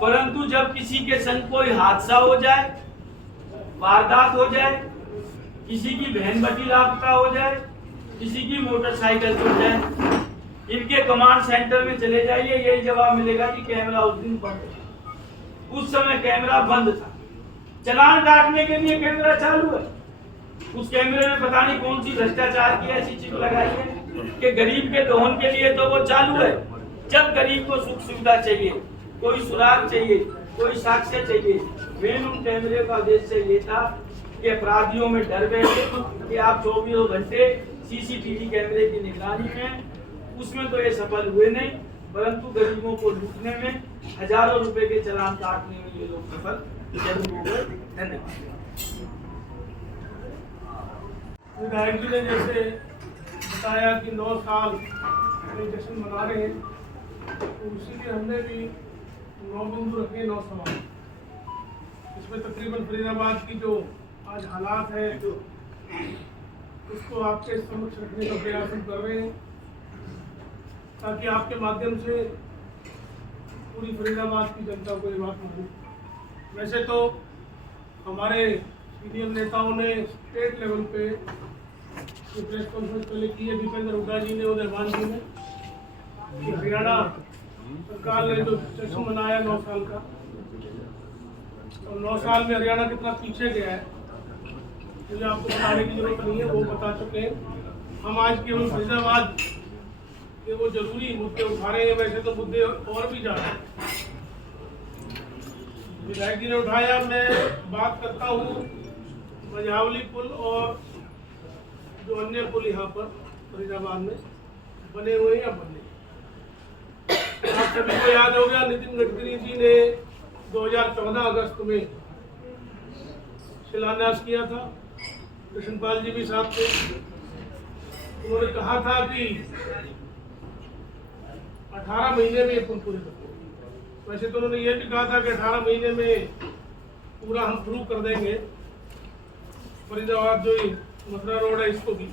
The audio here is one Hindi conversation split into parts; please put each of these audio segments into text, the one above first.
परंतु जब किसी के संग कोई हादसा हो जाए, वारदात हो जाए, किसी की बहन बेटी लापता हो जाए, किसी की मोटरसाइकिल टूट जाए, इनके कमांड सेंटर में चले जाइए, यही जवाब मिलेगा कि कैमरा उस दिन बंद था। उस समय कैमरा बंद था, चालान काटने के लिए कैमरा चालू है। उस कैमरे में पता नहीं कौन सी भ्रष्टाचार की ऐसी चिप लगाई है कि गरीब के दोहन के लिए तो वो चालू है। जब गरीब को सुख सुविधा चाहिए, कोई सुराग चाहिए, कोई साक्ष्य चाहिए, मेन उन कैमरे का उद्देश्य ये था कि अपराधियों में डर बैठे कि आप 24 घंटे सीसीटीवी कैमरे की निगरानी में। उसमें तो ये सफल हुए नहीं, परंतु गरीबों को लूटने में, हजारों रुपए के चालान काटने में ये लोग सफल जरूर हो गए। धन्यवाद। विधायक जी ने जैसे बताया कि 9 साल जश्न मना रहे हैं, तो उसीलिए हमने भी 9 बिंदु रखे, 9 सवाल। इसमें तकरीबन फरीदाबाद की जो आज हालात है उसको आपके समक्ष रखने का प्रयास हम कर रहे हैं, ताकि आपके माध्यम से पूरी फरीदाबाद की जनता को ये बात मालूम। वैसे तो हमारे सीनियर नेताओं ने स्टेट लेवल पे जो प्रेस कॉन्फ्रेंस पहले की है, दीपेंद्र हुड्डा जी ने और रहमान जी ने, कि हरियाणा सरकार ने जो जश्न मनाया 9 साल का, और 9 साल में हरियाणा कितना पीछे गया है मुझे आपको बताने की जरूरत नहीं है, वो बता चुके हैं। हम आज केवल फरीदाबाद के वो जरूरी मुद्दे उठा रहे हैं, वैसे तो मुद्दे और भी ज्यादा हैं। विधायक जी ने उठाया, मैं बात करता हूँ मझावली पुल और जो अन्य पुल यहाँ पर फरीदाबाद में बने हुए हैं या बने। आप सभी को याद होगा, नितिन गडकरी जी ने 2014 अगस्त में शिलान्यास किया था, कृष्णपाल जी भी साथ थे। उन्होंने कहा था कि 18 महीने में ये पुल पूरे कर देंगे। वैसे तो उन्होंने ये भी कहा था कि 18 महीने में पूरा हम शुरू कर देंगे फरीदाबाद जो मथुरा रोड है इसको भी,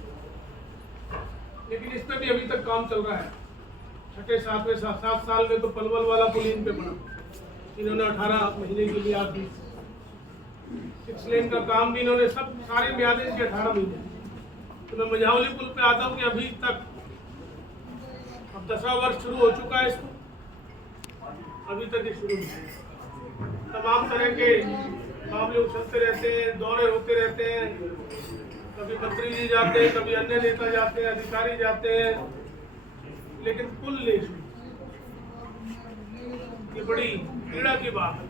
लेकिन इस पर भी अभी तक काम चल रहा है। 6, 7 साल में तो पलवल वाला पुल इन पे बना, इन्होंने 18 महीने के लिए आप दी। 6 लेन का काम भी इन्होंने सब सारे म्यादें इनके 18 महीने। तो मैं मझावली पुल पे आता हूँ कि अभी तक अब 10वां वर्ष शुरू हो चुका है इसको, अभी तक ये शुरू नहीं। तमाम तरह के मामले उछलते रहते हैं, दौरे होते रहते हैं, कभी मंत्री जी जाते हैं, कभी अन्य नेता जाते हैं, अधिकारी जाते हैं, लेकिन पुल नहीं शुरू। ये बड़ी पीड़ा की बात है।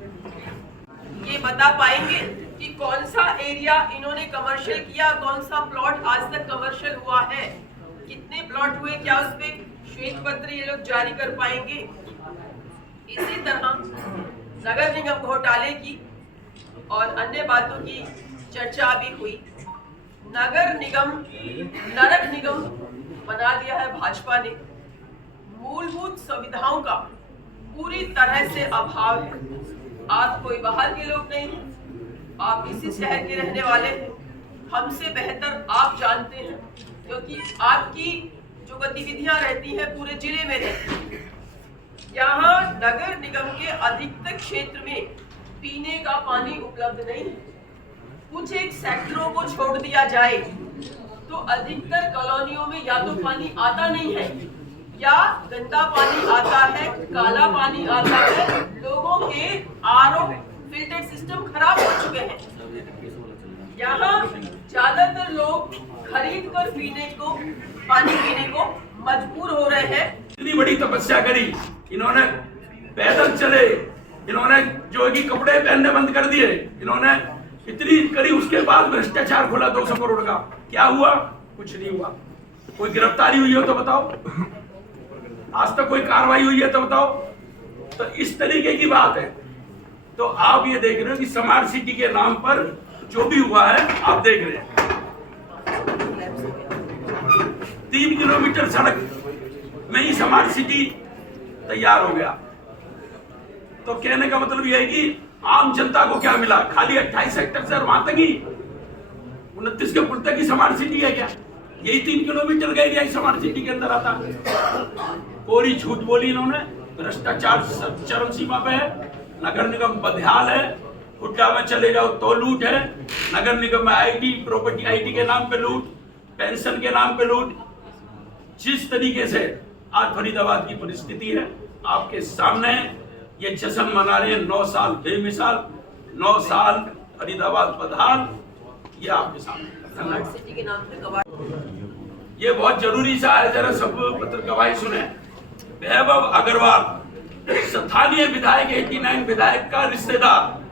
ये बता पाएंगे कि कौन सा एरिया इन्होंने कमर्शियल किया, कौन सा प्लॉट आज तक कमर्शियल हुआ है, कितने प्लॉट हुए, क्या उस पे श्वेत पत्र ये लोग जारी कर पाएंगे। इसी तरह नगर निगम घोटाले की और अन्य बातों की चर्चा भी हुई। नगर निगम नरक निगम बना दिया है भाजपा ने। मूलभूत सुविधाओं का पूरी तरह से अभाव है। आप कोई बाहर के लोग नहीं, आप इसी शहर के रहने वाले हैं, हमसे बेहतर आप जानते हैं, क्योंकि आपकी जो गतिविधियां रहती हैं पूरे जिले में रहती हैं। यहाँ नगर निगम के अधिकतर क्षेत्र में पीने का पानी उपलब्ध नहीं है। कुछ एक सेक्टरों को छोड़ दिया जाए तो अधिकतर कॉलोनियों में या तो पानी आता नहीं है या गंदा पानी आता है, काला पानी आता है। लोगों के आरओ फिल्टर सिस्टम खराब हो चुके हैं। यहाँ ज्यादातर लोग खरीद कर पानी पीने को मजबूर हो रहे हैं। इतनी बड़ी तपस्या करी इन्होंने, पैदल चले इन्होंने, जो कि कपड़े पहनने बंद कर दिए इन्होंने, इतनी करी, उसके बाद भ्रष्टाचार खोला 200 करोड़ का। क्या हुआ? कुछ नहीं हुआ। कोई गिरफ्तारी हुई हो तो बताओ, आज तक कोई कार्रवाई हुई है तो बताओ। तो इस तरीके की बात है। तो आप ये देख रहे हो कि स्मार्ट सिटी के नाम पर जो भी हुआ है आप देख रहे हैं। 3 किलोमीटर सड़क में ही स्मार्ट सिटी तैयार हो गया। तो कहने का मतलब यह है कि आम जनता को क्या मिला? खाली 28 सेक्टर से वहां तक ही 29 के पुल तक ही स्मार्ट सिटी है क्या? यही 3 किलोमीटर गए गया स्मार्ट सिटी के अंदर आता। कोरी झूठ बोली इन्होंने, भ्रष्टाचार चरम सीमा पे है। नगर निगम बदहाल है, हुड्डा में चले जाओ तो लूट है, नगर निगम में आईटी प्रॉपर्टी, आईटी के नाम पे लूट, पेंशन के नाम पे लूट। जिस तरीके से आज फरीदाबाद की परिस्थिति है आपके सामने, ये जश्न मना रहे हैं 9 साल बेमिसाल, 9 साल फरीदाबाद बदहाल, ये आपके सामने। स्मार्ट सिटी के नाम पे कबाड़। ये बहुत जरूरी सा है, जरा सब पत्र गवाही सुने। वैभव अग्रवाल स्थानीय विधायक 89 विधायक का रिश्तेदार,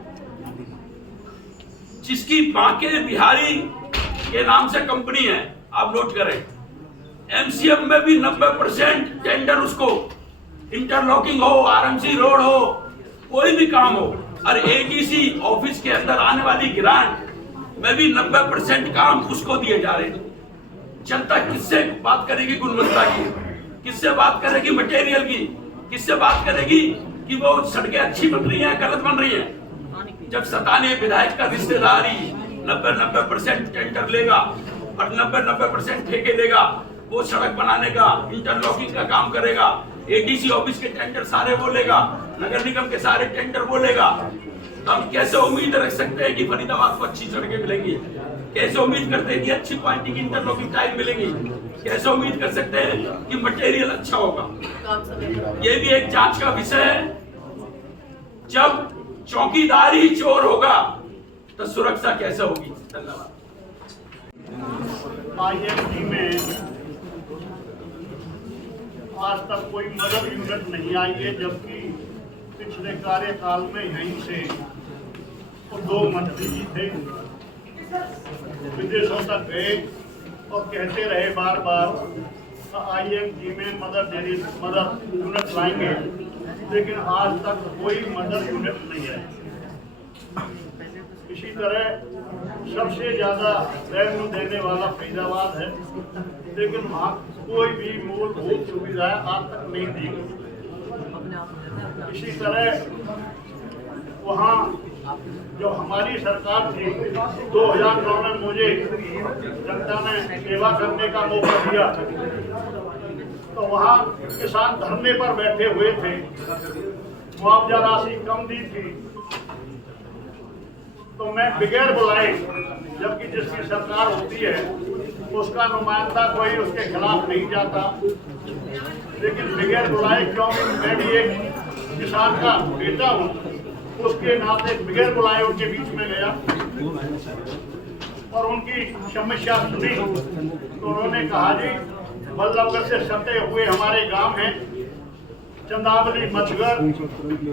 जिसकी बांके बिहारी के नाम से कंपनी है, आप नोट करें। एमसीएम में भी 90% टेंडर उसको, इंटरलॉकिंग हो, आरएमसी रोड हो, कोई भी काम हो, और एडीसी ऑफिस के अंदर आने वाली ग्रांट में भी 90% काम उसको दिए जा रहे हैं। जनता किससे बात करेगी गुणवत्ता की, किससे बात करेगी मटेरियल की, किससे बात करेगी कि वो सड़कें अच्छी बन रही हैं गलत बन रही हैं, जब स्थानीय विधायक का रिश्तेदार ही 90% टेंडर लेगा और 90% ठेके लेगा, वो सड़क बनाने का, इंटरलॉकिंग का काम करेगा, एडीसी ऑफिस के टेंडर सारे वो लेगा, नगर निगम के सारे टेंडर वो लेगा, तो हम कैसे उम्मीद रख सकते हैं कि फरीदाबाद को अच्छी सड़कें मिलेंगी? कैसे उम्मीद करते हैं कि अच्छी क्वालिटी की इंटरलॉकिंग टाइल मिलेंगी? कैसे उम्मीद कर सकते हैं कि मटेरियल अच्छा होगा? ये भी एक जांच का विषय है। जब चौकीदार ही चोर होगा तो सुरक्षा कैसे होगी? धन्यवाद। आईएमजी में आज तक कोई मदद यूनिट नहीं आई है, जबकि पिछले कार्यकाल में यहीं से तो 2 मंत्री जी थे, विदेशों तक गए और कहते रहे बार बार आईएमजी में मदद यूनिट लाएंगे, लेकिन आज तक कोई मदद यूनिट नहीं है। इसी तरह सबसे ज्यादा रेवेन्यू देने वाला फरीदाबाद है, लेकिन वहाँ कोई भी मूलभूत सुविधाएं आज तक नहीं दी गई। इसी तरह वहाँ जो हमारी सरकार थी 2009 में मुझे जनता ने सेवा करने का मौका दिया, तो वहाँ किसान धरने पर बैठे हुए थे, मुआवजा राशि कम दी थी, तो मैं बगैर बुलाए, जबकि जिसकी सरकार होती है उसका नुमाइंदा कोई उसके खिलाफ नहीं जाता, लेकिन बगैर बुलाए, क्योंकि मैं भी एक किसान का बेटा हूँ, उसके नाते बगैर बुलाए उनके बीच में गया और उनकी समस्या सुनी। तो उन्होंने कहा जी बल्लभगढ़ से सटे हुए हमारे गांव हैं, चंदावली, मचगर,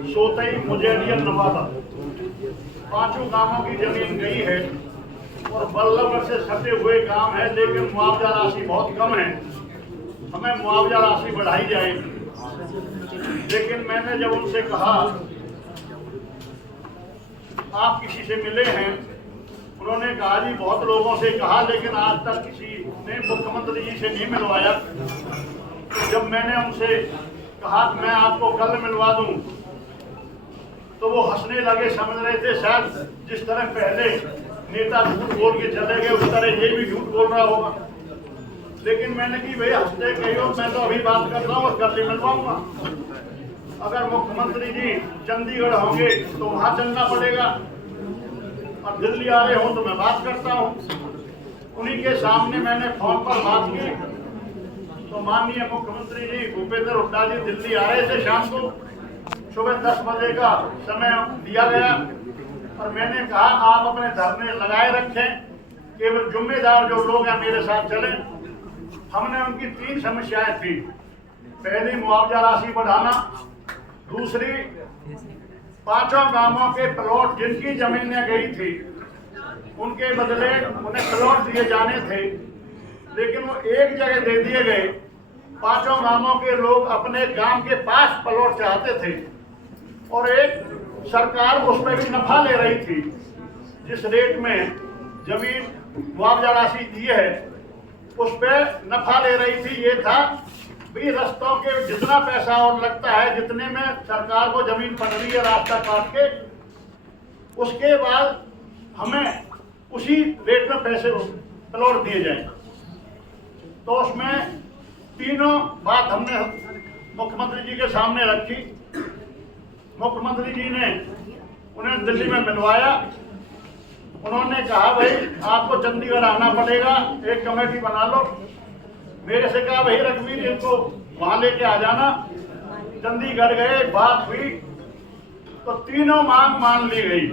सोतई, मुजेरिया, नवादा, 5 गांवों की जमीन गई है और बल्लभगढ़ से सटे हुए गांव है, लेकिन मुआवजा राशि बहुत कम है, हमें मुआवजा राशि बढ़ाई जाएगी। लेकिन मैंने जब उनसे कहा आप किसी से मिले हैं, उन्होंने कहा जी बहुत लोगों से कहा, लेकिन आज तक किसी ने मुख्यमंत्री जी से नहीं मिलवाया। जब मैंने उनसे कहा मैं आपको कल मिलवा दूं, तो वो हंसने लगे, समझ रहे थे शायद जिस तरह पहले नेता झूठ बोल के चले गए उस तरह ये भी झूठ बोल रहा होगा। लेकिन मैंने कि भाई हंसते कहियो, मैं तो अभी बात कर रहा हूँ और कल ही मिलवाऊंगा। अगर मुख्यमंत्री जी चंडीगढ़ होंगे तो वहां चलना पड़ेगा, और दिल्ली आ रहे हो तो मैं बात करता हूँ। उन्हीं के सामने मैंने फोन पर बात की, तो माननीय मुख्यमंत्री जी भूपेंद्र हुड्डा जी दिल्ली आ रहे थे, शाम को सुबह 10 बजे का समय दिया गया, और मैंने कहा आप अपने धरने लगाए रखें, केवल जिम्मेदार जो लोग हैं मेरे साथ चलें। हमने उनकी 3 समस्याएं थी। पहली मुआवजा राशि बढ़ाना, दूसरी 5 गांवों के प्लॉट जिनकी जमीनें गई थी उनके बदले उन्हें प्लॉट दिए जाने थे, लेकिन वो एक जगह दे दिए गए। 5 गांवों के लोग अपने गांव के पास प्लॉट चाहते थे और एक सरकार उस पर भी नफा ले रही थी। जिस रेट में जमीन मुआवजा राशि दी है उस पर नफा ले रही थी। ये था भी रस्तों के जितना पैसा और लगता है, जितने में सरकार को जमीन पड़ रही है रास्ता काट के, उसके बाद हमें उसी रेट में पैसे प्लॉट दिए जाए। तो उसमें तीनों बात हमने मुख्यमंत्री जी के सामने रखी। मुख्यमंत्री जी ने उन्हें दिल्ली में मिलवाया। उन्होंने कहा भाई आपको चंडीगढ़ आना पड़ेगा, एक कमेटी बना लो। मेरे से कहा भाई रघुवीर इनको वहां लेके आ जाना। चंडीगढ़ गए, बात हुई तो तीनों मांग मान ली गई।